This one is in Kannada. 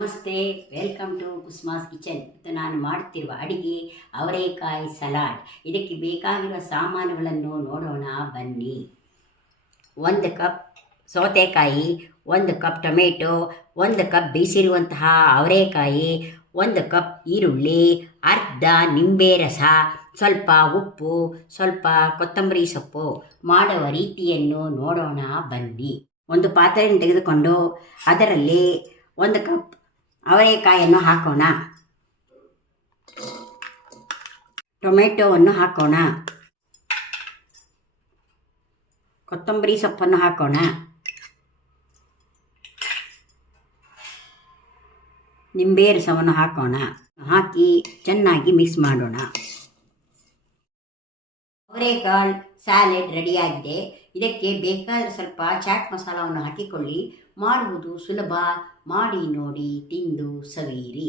ನಮಸ್ತೆ, ವೆಲ್ಕಮ್ ಟು ಕುಸ್ಮಾಸ್ ಕಿಚನ್. ಇವತ್ತು ನಾನು ಮಾಡುತ್ತಿರುವ ಅಡಿಗೆ ಅವರೆಕಾಯಿ ಸಲಾಡ್. ಇದಕ್ಕೆ ಬೇಕಾಗಿರುವ ಸಾಮಾನುಗಳನ್ನು ನೋಡೋಣ ಬನ್ನಿ. 1 ಕಪ್ ಸೌತೆಕಾಯಿ, 1 ಕಪ್ ಟೊಮೆಟೊ, 1 ಕಪ್ ಬೇಯಿಸಿರುವಂತಹ ಅವರೆಕಾಯಿ, 1 ಕಪ್ ಈರುಳ್ಳಿ, ಅರ್ಧ ನಿಂಬೆ ರಸ, ಸ್ವಲ್ಪ ಉಪ್ಪು, ಸ್ವಲ್ಪ ಕೊತ್ತಂಬರಿ ಸೊಪ್ಪು. ಮಾಡುವ ರೀತಿಯನ್ನು ನೋಡೋಣ ಬನ್ನಿ. ಒಂದು ಪಾತ್ರೆಯನ್ನು ತೆಗೆದುಕೊಂಡು ಅದರಲ್ಲಿ 1 ಕಪ್ ಅವರೆಕಾಯನ್ನು ಹಾಕೋಣ. ಟೊಮೆಟೊವನ್ನು ಹಾಕೋಣ. ಕೊತ್ತಂಬರಿ ಸೊಪ್ಪನ್ನು ಹಾಕೋಣ. ನಿಂಬೆ ರಸವನ್ನು ಹಾಕೋಣ. ಹಾಕಿ ಚೆನ್ನಾಗಿ ಮಿಕ್ಸ್ ಮಾಡೋಣ. ಅವರೆಕಾಳು ಸ್ಯಾಲೆಡ್ ರೆಡಿಯಾಗಿದೆ. ಇದಕ್ಕೆ ಬೇಕಾದರೆ ಸ್ವಲ್ಪ ಚಾಟ್ ಮಸಾಲವನ್ನು ಹಾಕಿಕೊಳ್ಳಿ. ಮಾಡುವುದು ಸುಲಭ. ಮಾಡಿ ನೋಡಿ, ತಿಂದು ಸವಿಯಿರಿ.